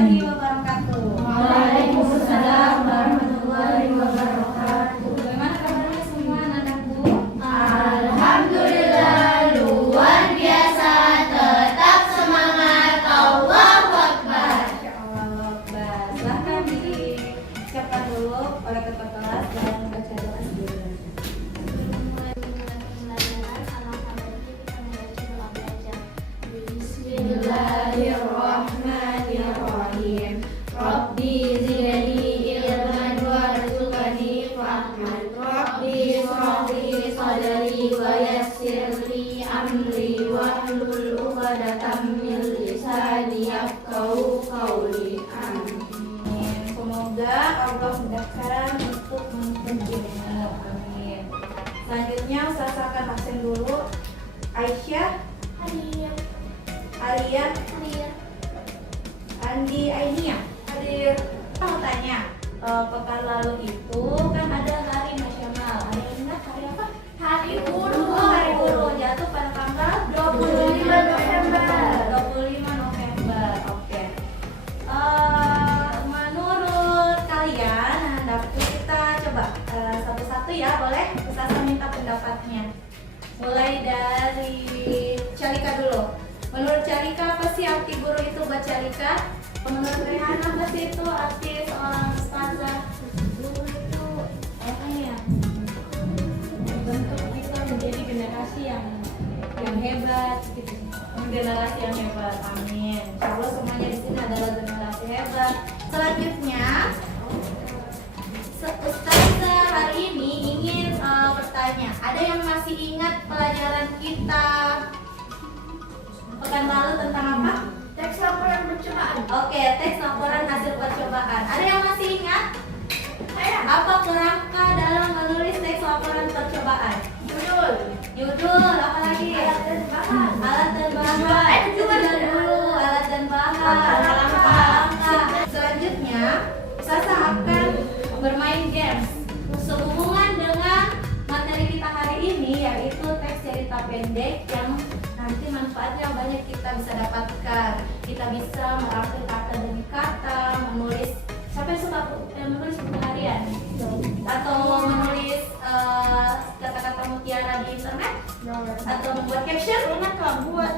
warahmatullahi wabarakatuh. Waalaikumsalam warahmatullahi wabarakatuh. Bagaimana kabarnya semua anakku? Alhamdulillah luar biasa, tetap semangat. Allahu Akbar. Allahu Akbar. Silahkan disiapkan dulu oleh ketua kelas dan baca doa dulu. Bismillahirrahmanirrahim. Rabbi zidni ilman warzuqni fahman. Rabbi ishrah li sadri wa yassir li amri wahlul 'uqdatam min lisani yafqahu qawli. Amin. Semoga Allah mudahkan untuk menuntutmu. Amin. Selanjutnya Ustazah akan absen dulu. Aisyah, Hadir. Alia, Hadir. Andi, Ainia. Hadir. Mau tanya, pekan lalu itu kan ada hari nasional. Ada yang ingat hari apa? Hari Oh, Guru. hari guru jatuh pada tanggal 25 November. 25 November. Oke. Menurut kalian, dapur kita coba satu-satu ya, boleh? Ustazah minta pendapatnya. Mulai dari Calika dulu. Menurut Calika apa sih arti guru itu buat Calika? Menurut Rehan apa sih itu arti seorang ustazah? Guru itu Apa ya? Bentuk kita menjadi generasi yang hebat gitu. Generasi yang hebat, amin. Insya Allah semuanya di sini adalah generasi hebat. Selanjutnya, Ustazah hari ini ingin bertanya, ada yang masih ingat pelajaran kita pekan lalu tentang apa? teks laporan percobaan. Oke, teks laporan hasil percobaan. Ada yang masih ingat? Saya. Apa kerangka dalam menulis teks laporan percobaan? Judul. Judul, apa lagi? Alat dan bahan. Alat dan bahan. Itu dulu, alat dan bahan. Langkah. Selanjutnya, Sasa akan bermain games sehubungan dengan materi kita hari ini, yaitu teks cerita pendek yang nanti manfaatnya banyak kita bisa dapatkan. Kita bisa merangkai kata demi kata, menulis sampai suka menulis buku harian atau menulis kata-kata mutiara di internet atau membuat caption. Enak lah buat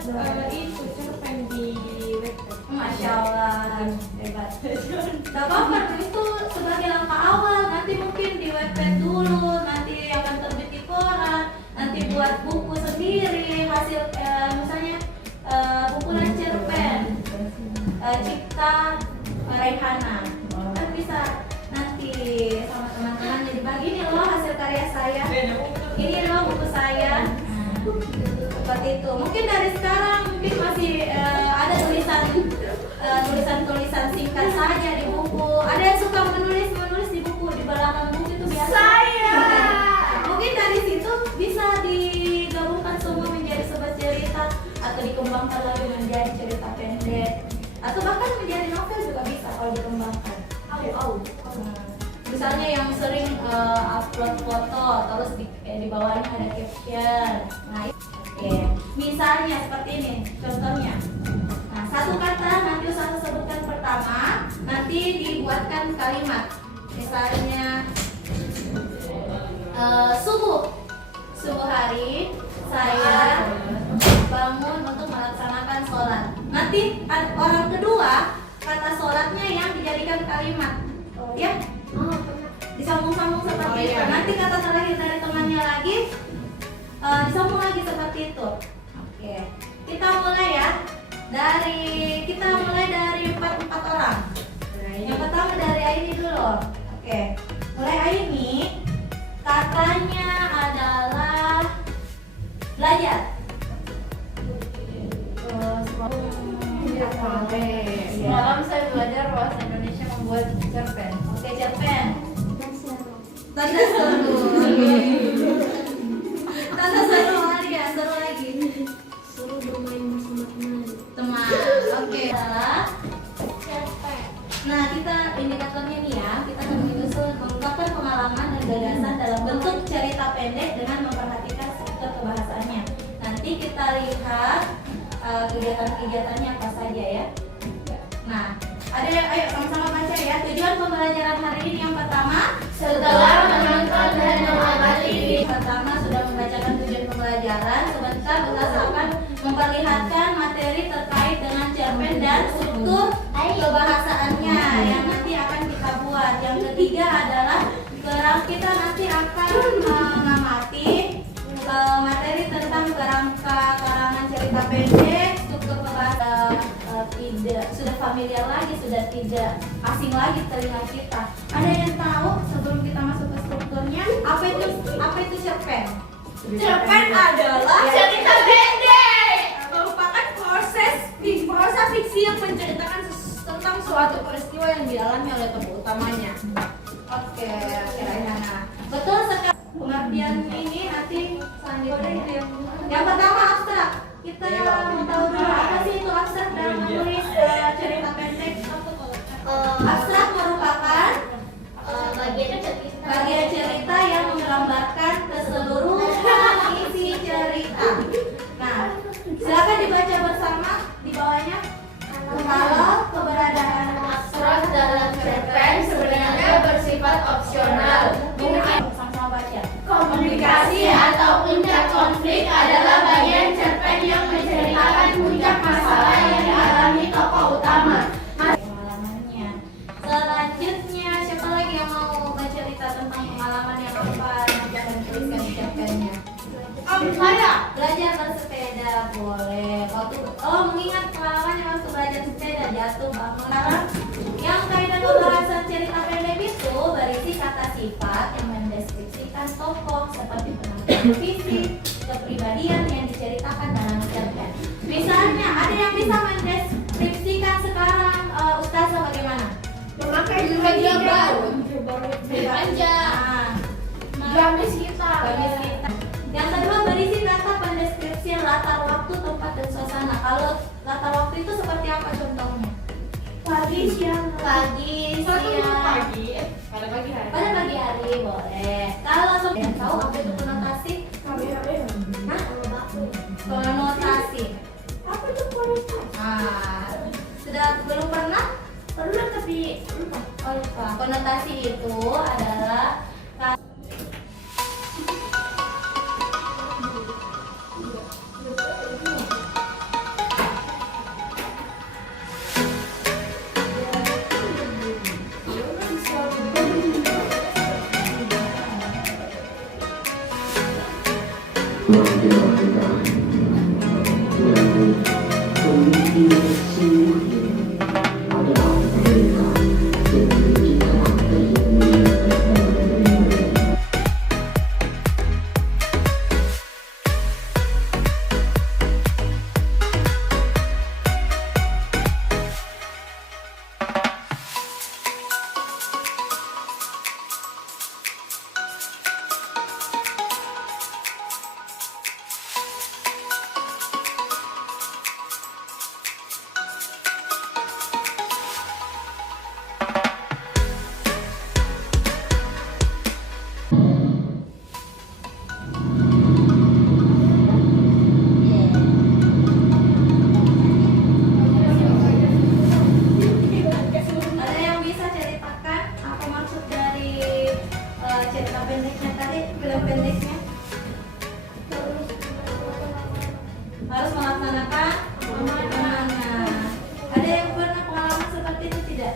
itu cerpen di web. Masya Allah, hebat. Gak apa-apa, itu sebagai langkah awal. Nanti mungkin di webpad dulu, nanti akan terbit di koran, nanti buat buku sendiri, hasil misalnya buku dan cerpen cipta Raihana. Kan bisa nanti sama teman-teman jadi bagi nih loh hasil karya saya. Ini loh buku saya. Seperti itu. Mungkin dari sekarang mungkin masih ada tulisan singkat saja di buku. Ada yang suka menulis di buku, di belakang buku itu biasa. Saya. Mungkin dari situ bisa digabungkan semua menjadi sebuah cerita atau dikembangkan lagi menjadi cerita pendek atau bahkan menjadi novel juga bisa kalau dikembangkan. Misalnya yang sering upload foto terus di bawahnya ada caption. Nah, oke. Misalnya seperti ini contohnya. Nah, satu kata nanti saya sebutkan pertama, nanti dibuatkan kalimat. Misalnya subuh hari saya bangun untuk melaksanakan sholat. Nanti orang kedua kata sholatnya yang dijadikan kalimat, ya disambung-sambung seperti itu. Nanti kata terakhir dari temannya lagi disambung lagi seperti itu. Oke, kita mulai ya. Kita mulai dari empat orang. Yang pertama dari Aini dulu. Oke, mulai Aini. Katanya adalah belajar. Semalam saya belajar bahasa Indonesia membuat cerpen. Oke, cerpen. Tanda seru. Tanda seru lagi ya, seru lagi. Suruh bermain bersama teman. Teman. Oke. Adalah Cerpen. Nah, kita indikatornya nih ya, kita akan menyusun mengungkapkan pengalaman dan gagasan dalam bentuk cerita pendek dengan memperhatikan struktur kebahasaannya. Nanti kita lihat kegiatan-kegiatannya apa saja ya. Nah, Ada yang ayo sama-sama baca ya. Tujuan pembelajaran hari ini yang pertama, Setelah menonton dan mengamati pertama sudah membacakan tujuan pembelajaran. Sebentar Ustaz akan memperlihatkan materi terkait dengan cerpen dan struktur kebahasaannya yang nanti akan kita buat. Yang ketiga adalah kita nanti akan mengamati materi tentang kerangka karangan cerita pendek, struktur kebahasaan tidak sudah familiar lagi, sudah tidak asing lagi telinga kita. Ada yang tahu sebelum kita masuk ke strukturnya apa itu cerpen? Cerpen adalah cerita pendek. merupakan prosa fiksi yang menceritakan tentang suatu peristiwa yang dialami oleh tokoh utamanya. Oke, kira-kira betul sekali. Pengertian ini nanti selanjutnya. Yang pertama abstrak. Kita mau tahu dulu apa sih itu abstrak dalam menulis cerita pendek. Abstrak merupakan bagian cerita yang menggambarkan keseluruhan isi cerita. Nah, silakan dibaca bersama di bawahnya. Kalau keberadaan Abstrak dalam cerpen sebenarnya bersifat opsional. mungkin sama-sama baca. Komunikasi atau puncak konflik adalah bagian cerpen yang menceritakan puncak masalah yang dialami tokoh utama. Pengalamannya. Selanjutnya siapa lagi yang mau bercerita tentang pengalaman yang apa nanti akan tuliskan di cerpennya? Saya Belajar bersepeda boleh. Mengingat pengalaman yang waktu belajar sepeda jatuh bangun. Yang kaidah pembahasan cerita pendek itu berisi kata sifat yang mendeskripsikan tokoh seperti penampilan fisik, kepribadian yang diceritakan dalam cerpen. Misalnya ada yang bisa mendeskripsikan sekarang Ustazah bagaimana? memakai baju baru, Nah, gamis kita. gamis kita. Yang kedua berisi kata pendeskripsian latar waktu, tempat dan suasana. Kalau latar waktu itu seperti apa contohnya? Pagi, siang, Pagi, siang. pada pagi hari. Pada pagi hari boleh. Kalau yang tahu apa itu konotasi? Hah? Konotasi. Apa itu kualitas? Sudah belum pernah? Pernah tapi lupa. Oh, lupa. Konotasi itu adalah ada yang bisa ceritakan apa maksud dari cerita pendeknya tadi, film pendeknya? Harus melaksanakan amanah. Ada yang pernah pengalaman seperti itu tidak?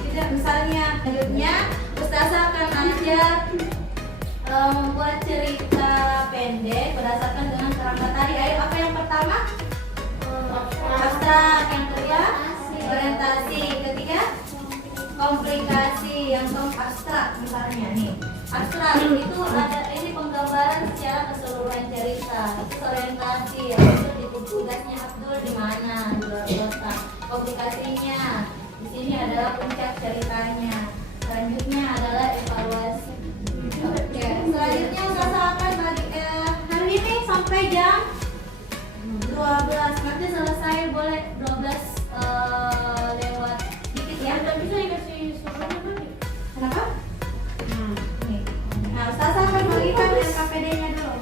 Tidak, misalnya selanjutnya Ustazah akan ajar membuat cerita pendek berdasarkan dengan kerangka tadi. Ayo, apa yang pertama? Abstrak. Yang kedua orientasi. Ketiga komplikasi. Yang keempat abstrak. Misalnya nih abstrak itu ada ini penggambaran secara keseluruhan cerita. Itu orientasi. Itu di tugasnya Abdul di mana, di luar kota. Komplikasinya di sini adalah puncak ceritanya. Selanjutnya adalah evaluasi. Oke, selanjutnya Ustazah akan hari ini sampai jam 12. Nanti selesai boleh 12 lewat dikit ya. Tidak bisa dikasih suratnya nanti. Kenapa? Nih. Nah, Ustazah akan bagikan KPD-nya dulu.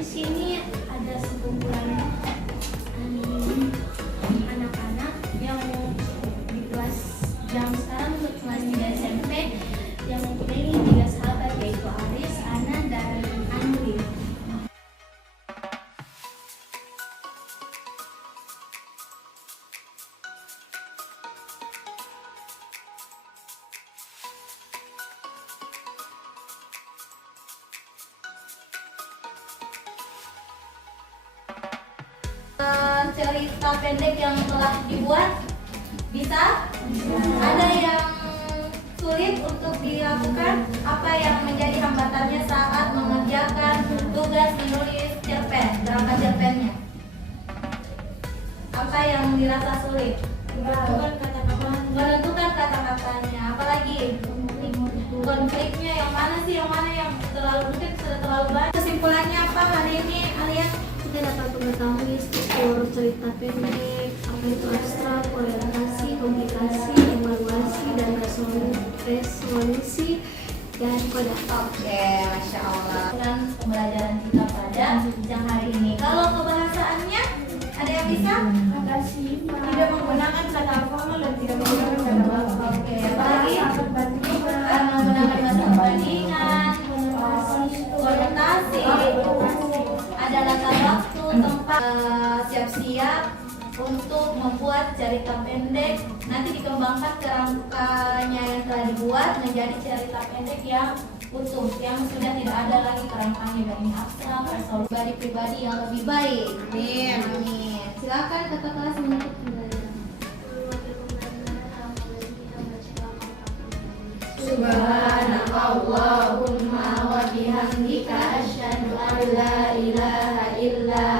di sini ada sekumpulan anak-anak yang di kelas yang sekarang untuk kelas 3 SMP yang mempunyai 3 sahabat, yaitu Aris, Ana, dan Andri. Cerita pendek yang telah dibuat bisa? Ada yang sulit untuk dilakukan? Apa yang menjadi hambatannya saat mengerjakan tugas menulis cerpen, berapa cerpennya? Apa yang dirasa sulit? Menentukan kata-katanya. Apalagi konfliknya yang mana sih? Yang mana yang terlalu dekat, sudah terlalu banyak? Kesimpulannya apa hari ini, Alia? Kita dapat mengetahui struktur cerita pendek, apa itu abstrak, orientasi, komplikasi, evaluasi, dan resolusi, dan kode. Oke, Masya Allah. Dan pembelajaran kita pada siang hari ini. Kalau kebahasaannya, ada yang bisa? Tidak menggunakan kata formal dan tidak menggunakan kata bapa. Oke, apalagi? Menggunakan bahasa perbandingan, konotasi, ada latar waktu, tempat, siap-siap untuk membuat cerita pendek. Nanti dikembangkan kerangkanya yang telah dibuat menjadi cerita pendek yang utuh, yang sudah tidak ada lagi kerangkanya, dan ini abstrak, resolusi pribadi yang lebih baik. Amin. Amin. Silakan kakak kelas menutup pembelajaran. Subhanakallahumma wa bihamdika asyhadu an la ilaha illa